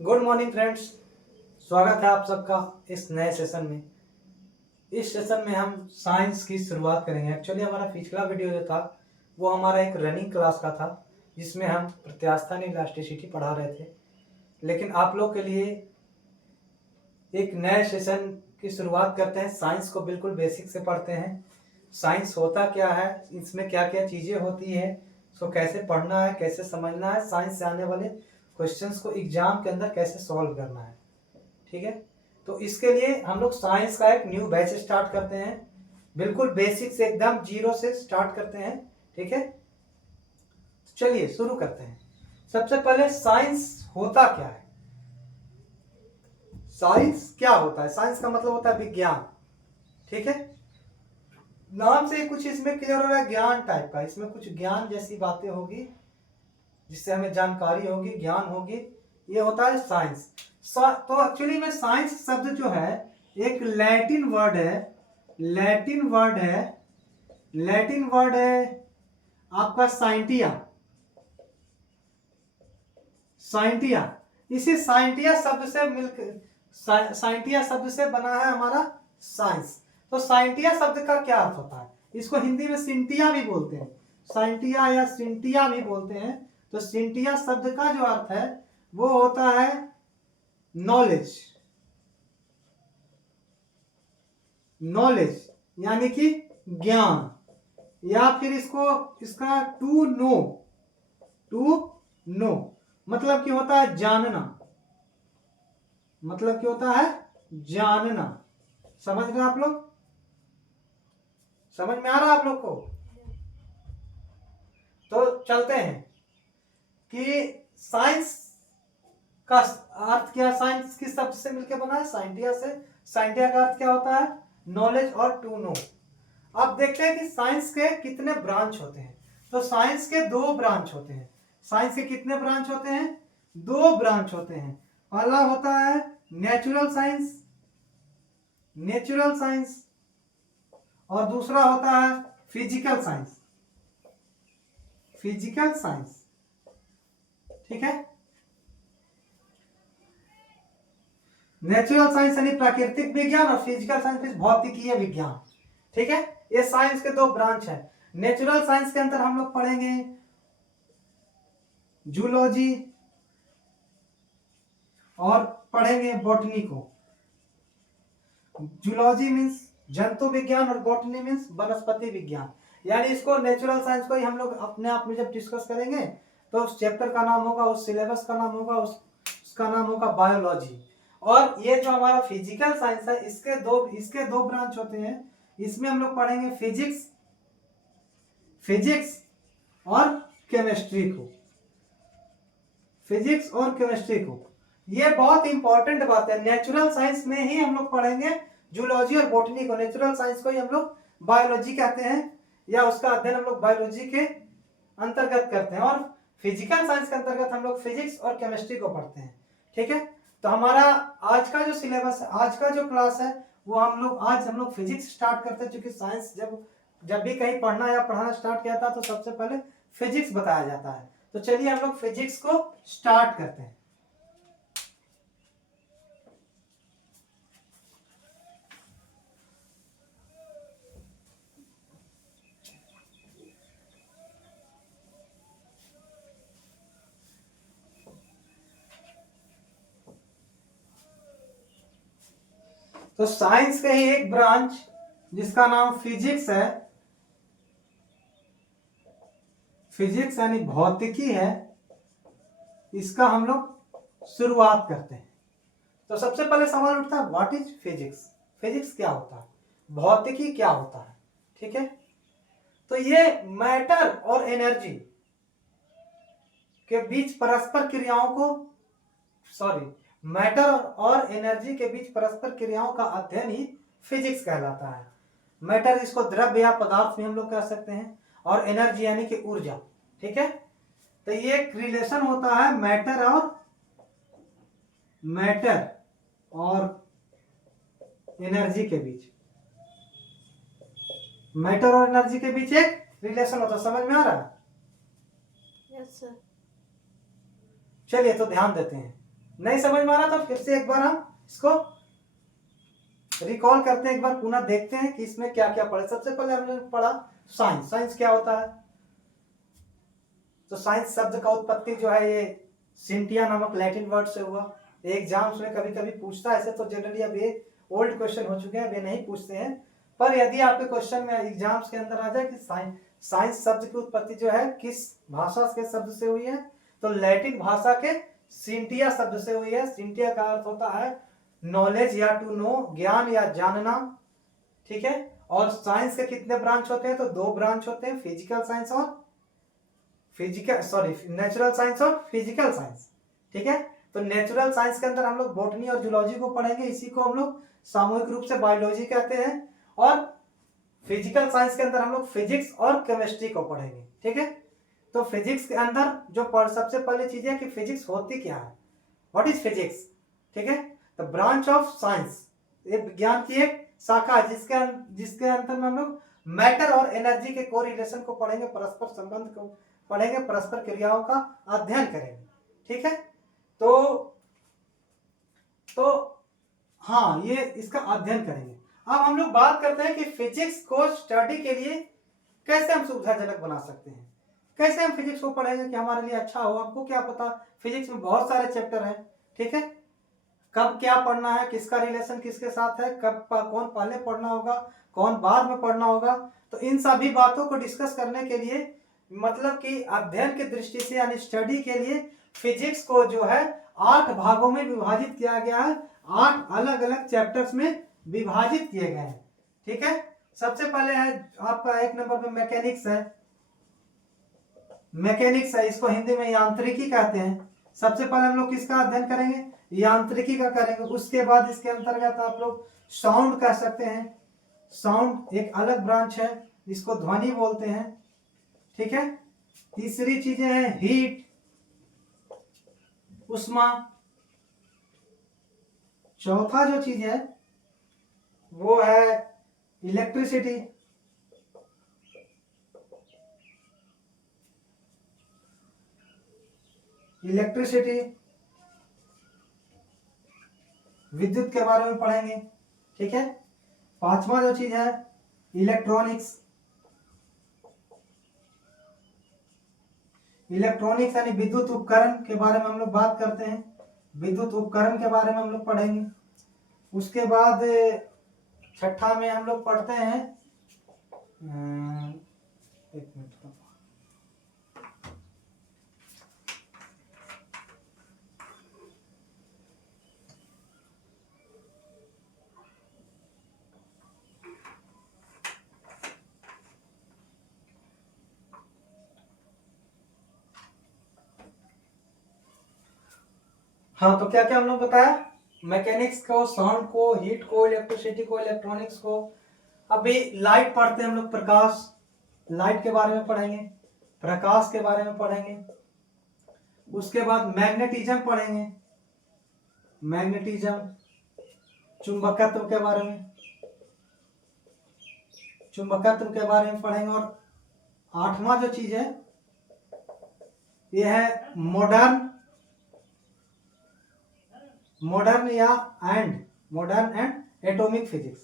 Good morning friends. स्वागत है आप सबका इस नए सेशन में। इस सेशन में हम साइंस की शुरुआत करेंगे। एक्चुअली हमारा पिछला वीडियो जो था वो हमारा एक रनिंग क्लास का था, जिसमें हम प्रत्यास्थान इलास्टिसिटी पढ़ा रहे थे। लेकिन आप लोग के लिए एक नए सेशन की शुरुआत करते हैं। साइंस को बिल्कुल बेसिक से पढ़ते हैं। साइंस होता क्या है, इसमें क्या क्या चीज़ें होती है, उसको कैसे पढ़ना है, कैसे समझना है, साइंस से आने वाले क्वेश्चंस को एग्जाम के अंदर कैसे सॉल्व करना है। ठीक है, तो इसके लिए हम लोग साइंस का एक न्यू बैच स्टार्ट करते हैं। बिल्कुल बेसिक से एकदम जीरो से स्टार्ट करते हैं। ठीक है, तो चलिए शुरू करते हैं। सबसे पहले साइंस होता क्या है। साइंस क्या होता है? साइंस का मतलब होता है विज्ञान। ठीक है, नाम से कुछ इसमें क्लियर हो रहा है, ज्ञान टाइप का। इसमें कुछ ज्ञान जैसी बातें होगी जिससे हमें जानकारी होगी, ज्ञान होगी। ये होता है साइंस। तो एक्चुअली में साइंस शब्द जो है एक लैटिन वर्ड है। लैटिन वर्ड है आपका साइंटिया। इसी साइंटिया शब्द से मिलकर साइंटिया शब्द से बना है हमारा साइंस। तो साइंटिया शब्द का क्या अर्थ होता है? इसको हिंदी में सिंटिया भी बोलते हैं। साइंटिया या सिंटिया भी बोलते हैं। तो सिंटिया शब्द का जो अर्थ है वो होता है नॉलेज। यानी कि ज्ञान, या फिर इसका टू नो मतलब क्या होता है? जानना। मतलब क्या होता है? जानना। समझ रहे आप लोग? समझ में आ रहा है आप लोग को? तो चलते हैं कि साइंस का अर्थ क्या। साइंस किस शब्द से मिलकर बना है? साइंटिया से। साइंटिया का अर्थ क्या होता है? नॉलेज और टू नो। अब देखते हैं कि साइंस के कितने ब्रांच होते हैं। तो साइंस के दो ब्रांच होते हैं। साइंस के कितने ब्रांच होते हैं? दो ब्रांच होते हैं। पहला होता है नेचुरल साइंस और दूसरा होता है फिजिकल साइंस। ठीक है, नेचुरल साइंस यानी प्राकृतिक विज्ञान और फिजिकल साइंस भौतिकीय विज्ञान। ठीक है, ये साइंस के दो ब्रांच है। नेचुरल साइंस के अंदर हम लोग पढ़ेंगे जूलॉजी और पढ़ेंगे बॉटनी को। जूलॉजी मीन्स जंतु विज्ञान और बॉटनी मीन्स वनस्पति विज्ञान। यानी इसको नेचुरल साइंस को ही हम लोग अपने आप में जब डिस्कस करेंगे तो उस चैप्टर का नाम होगा, उस सिलेबस का नाम होगा, उसका नाम होगा बायोलॉजी। और ये जो हमारा फिजिकल साइंस है इसके दो ब्रांच होते हैं। इसमें हम लोग पढ़ेंगे फिजिक्स और केमिस्ट्री को। ये बहुत इंपॉर्टेंट बात है। नेचुरल साइंस में ही हम लोग पढ़ेंगे जूलॉजी और बॉटनी को। नेचुरल साइंस को ही हम लोग बायोलॉजी कहते हैं, या उसका अध्ययन हम लोग बायोलॉजी के अंतर्गत करते हैं। और फिजिकल साइंस के अंतर्गत हम लोग फिजिक्स और केमिस्ट्री को पढ़ते हैं। ठीक है, तो हमारा आज का जो सिलेबस है, आज का जो क्लास है वो आज हम लोग फिजिक्स स्टार्ट करते हैं। क्योंकि साइंस जब भी कहीं पढ़ना या पढ़ाना स्टार्ट किया था तो सबसे पहले फिजिक्स बताया जाता है। तो चलिए हम लोग फिजिक्स को स्टार्ट करते हैं। तो साइंस का ही एक ब्रांच जिसका नाम फिजिक्स है, फिजिक्स यानी भौतिकी है, इसका हम लोग शुरुआत करते हैं। तो सबसे पहले सवाल उठता है व्हाट इज फिजिक्स। फिजिक्स क्या होता है, भौतिकी क्या होता है। ठीक है, तो ये मैटर और एनर्जी के बीच परस्पर क्रियाओं को मैटर और एनर्जी के बीच परस्पर क्रियाओं का अध्ययन ही फिजिक्स कहलाता है। मैटर इसको द्रव्य या पदार्थ भी हम लोग कह सकते हैं, और एनर्जी यानी कि ऊर्जा। ठीक है, तो ये एक रिलेशन होता है मैटर और एनर्जी के बीच। मैटर और एनर्जी के बीच एक रिलेशन होता है। समझ में आ रहा है? Yes sir. चलिए तो ध्यान देते हैं। नहीं समझ में आ रहा तो फिर से एक बार हम इसको रिकॉल करते हैं, एक बार पुनः देखते हैं कि इसमें क्या क्या पढ़ा। सबसे पहले हमने पढ़ा साइंस। साइंस क्या होता है? तो साइंस शब्द का उत्पत्ति जो है ये सिंटिया नामक लैटिन वर्ड से हुआ। एग्जाम्स में कभी कभी पूछता है, ऐसे तो जनरली अब ये ओल्ड क्वेश्चन हो चुके हैं, अब ये नहीं पूछते हैं, पर यदि आपके क्वेश्चन में एग्जाम्स के अंदर आ जाए कि साइंस शब्द की उत्पत्ति जो है किस भाषा के शब्द से हुई है, तो लैटिन भाषा के सिंटिया शब्द से हुई है। सिंटिया का अर्थ होता है नॉलेज या टू नो, ज्ञान या जानना, ठीक है। और साइंस के कितने ब्रांच होते हैं? तो दो ब्रांच होते हैं, फिजिकल साइंस और नेचुरल साइंस और फिजिकल साइंस, ठीक है। तो नेचुरल साइंस के अंदर हम लोग बॉटनी और जूलॉजी को पढ़ेंगे, इसी को हम लोग सामूहिक रूप से बायोलॉजी कहते हैं। और फिजिकल साइंस के अंदर हम लोग फिजिक्स और केमिस्ट्री को पढ़ेंगे, ठीक है। तो फिजिक्स के अंदर जो सबसे पहले चीज है कि फिजिक्स होती क्या है, व्हाट इज फिजिक्स, ठीक है। द ब्रांच ऑफ साइंस, ये विज्ञान की एक शाखा है जिसके अंतर में हम लोग मैटर और एनर्जी के कोरिलेशन को पढ़ेंगे, परस्पर संबंध को पढ़ेंगे, परस्पर क्रियाओं का अध्ययन करेंगे, ठीक है। तो हाँ, ये इसका अध्ययन करेंगे। अब हम लोग बात करते हैं कि फिजिक्स को स्टडी के लिए कैसे हम सुविधाजनक बना सकते हैं, कैसे हम फिजिक्स को पढ़ेंगे कि हमारे लिए अच्छा हो। आपको क्या पता, फिजिक्स में बहुत सारे चैप्टर हैं, ठीक है। कब क्या पढ़ना है, किसका रिलेशन किसके साथ है, कब कौन पहले पढ़ना होगा, कौन बाद में पढ़ना होगा, तो इन सभी बातों को डिस्कस करने के लिए, मतलब कि अध्ययन की दृष्टि से यानी स्टडी के लिए फिजिक्स को जो है 8 भागों में विभाजित किया गया है, 8 अलग अलग चैप्टर्स में विभाजित किए गए हैं, ठीक है। सबसे पहले है आपका 1 नंबर पे मैकेनिक्स है। मैकेनिक्स है, इसको हिंदी में यांत्रिकी कहते हैं। सबसे पहले हम लोग किसका अध्ययन करेंगे? यांत्रिकी का करेंगे। उसके बाद इसके अंतर्गत आप लोग साउंड कह सकते हैं। साउंड एक अलग ब्रांच है, इसको ध्वनि बोलते हैं, ठीक है। तीसरी चीजें हैं हीट, उष्मा। चौथा जो चीज है वो है इलेक्ट्रिसिटी। इलेक्ट्रिसिटी, विद्युत के बारे में पढ़ेंगे, ठीक है। पांचवा जो चीज है इलेक्ट्रॉनिक्स। इलेक्ट्रॉनिक्स यानी विद्युत उपकरण के बारे में हम लोग बात करते हैं, विद्युत उपकरण के बारे में हम लोग पढ़ेंगे। उसके बाद छठा में हम लोग पढ़ते हैं, एक मिनट, हाँ, तो क्या क्या हम लोग बताया? मैकेनिक्स को, साउंड को, हीट को, इलेक्ट्रिसिटी को, इलेक्ट्रॉनिक्स को। अभी लाइट पढ़ते हैं हम लोग, प्रकाश, लाइट के बारे में पढ़ेंगे, प्रकाश के बारे में पढ़ेंगे। उसके बाद मैग्नेटिज्म पढ़ेंगे, मैग्नेटिज्म, चुंबकत्व के बारे में, चुंबकत्व के बारे में पढ़ेंगे। और आठवां जो चीज है यह है modern and atomic physics.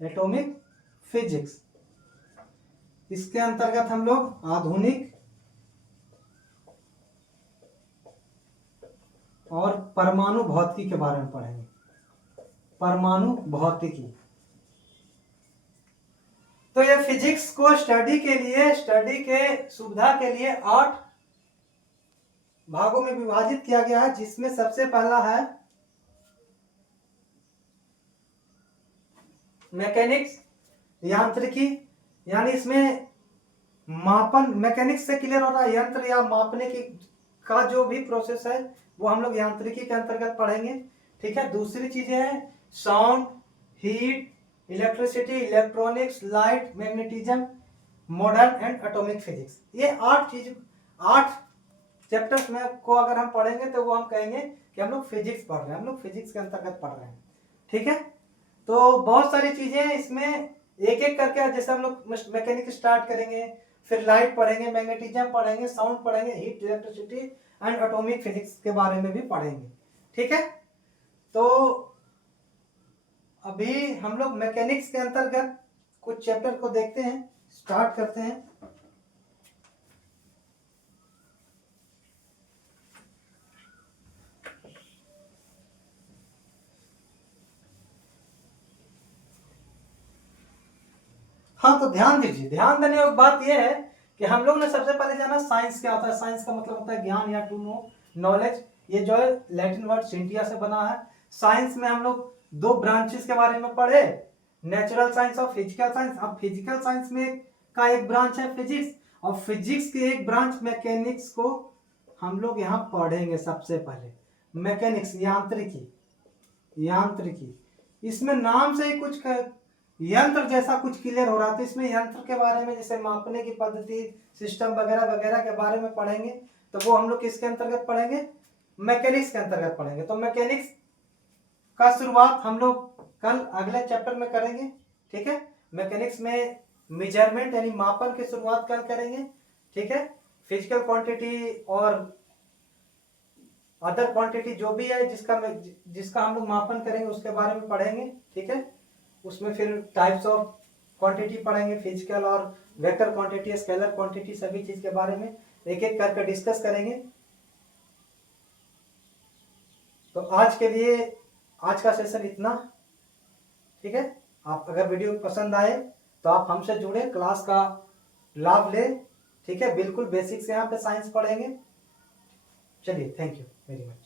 Atomic physics, इसके अंतर्गत हम लोग आधुनिक और परमाणु भौतिकी के बारे में पढ़ेंगे। परमाणु भौतिकी, तो ये फिजिक्स को स्टडी के सुविधा के लिए 8 भागों में विभाजित किया गया है, जिसमें सबसे पहला है मैकेनिक्स, यांत्रिकी, यानी इसमें मापन, मैकेनिक्स से क्लियर हो रहा है, यंत्र या मापने की का जो भी प्रोसेस है वो हम लोग यांत्रिकी के अंतर्गत पढ़ेंगे, ठीक है। दूसरी चीजें हैं sound, heat, electricity, electronics, light, magnetism, modern and atomic physics. ये 8 चैप्टर्स में को अगर हम पढ़ेंगे तो वो हम कहेंगे कि हम लोग फिजिक्स पढ़ रहे हैं, हम लोग फिजिक्स के अंतर्गत पढ़ रहे हैं, ठीक है। तो बहुत सारी चीजें हैं इसमें, एक एक करके जैसे हम लोग मैकेनिक्स स्टार्ट करेंगे, फिर लाइट पढ़ेंगे, मैग्नेटिज्म पढ़ेंगे, साउंड पढ़ेंगे, heat, electricity and atomic physics के बारे में भी पढ़ेंगे। ठीक है, तो अभी हम लोग मैकेनिक्स के अंतर्गत कुछ चैप्टर को देखते हैं, स्टार्ट करते हैं। हाँ, तो ध्यान दीजिए, ध्यान देने की बात यह है कि हम लोग ने सबसे पहले जाना साइंस क्या होता है। साइंस का मतलब होता है ज्ञान या टू नो, नॉलेज। ये जो है लैटिन वर्ड सिंटिया से बना है। साइंस में हम लोग दो ब्रांचेस के बारे में पढ़े, नेचुरल साइंस और फिजिकल साइंस। अब फिजिकल साइंस में का एक ब्रांच है फिजिक्स, और फिजिक्स की एक ब्रांच मैकेनिक्स को हम लोग यहाँ पढ़ेंगे। सबसे पहले मैकेनिक्स, यांत्रिकी, यांत्रिकी। इसमें नाम से ही कुछ यंत्र जैसा कुछ क्लियर हो रहा था। इसमें यंत्र के बारे में, जैसे मापने की पद्धति, सिस्टम वगैरह वगैरह के बारे में पढ़ेंगे। तो वो हम लोग किसके अंतर्गत पढ़ेंगे, मैकेनिक्स के अंतर्गत पढ़ेंगे। तो मैकेनिक्स का शुरुआत हम लोग कल अगले चैप्टर में करेंगे। ठीक है, मैकेनिक्स में मेजरमेंट यानी मापन की शुरुआत कल करेंगे। ठीक है, फिजिकल क्वांटिटी और अदर क्वांटिटी जो भी है जिसका हम लोग मापन करेंगे उसके बारे में पढ़ेंगे। ठीक है, उसमें फिर टाइप्स ऑफ क्वांटिटी पढ़ेंगे, फिजिकल और वेक्टर क्वांटिटी, स्केलर क्वांटिटी, सभी चीज के बारे में एक एक करके डिस्कस करेंगे। तो आज के लिए आज का सेशन इतना। ठीक है, आप अगर वीडियो पसंद आए तो आप हमसे जुड़े, क्लास का लाभ ले। ठीक है, बिल्कुल बेसिक से यहाँ पे साइंस पढ़ेंगे। चलिए, थैंक यू वेरी मच।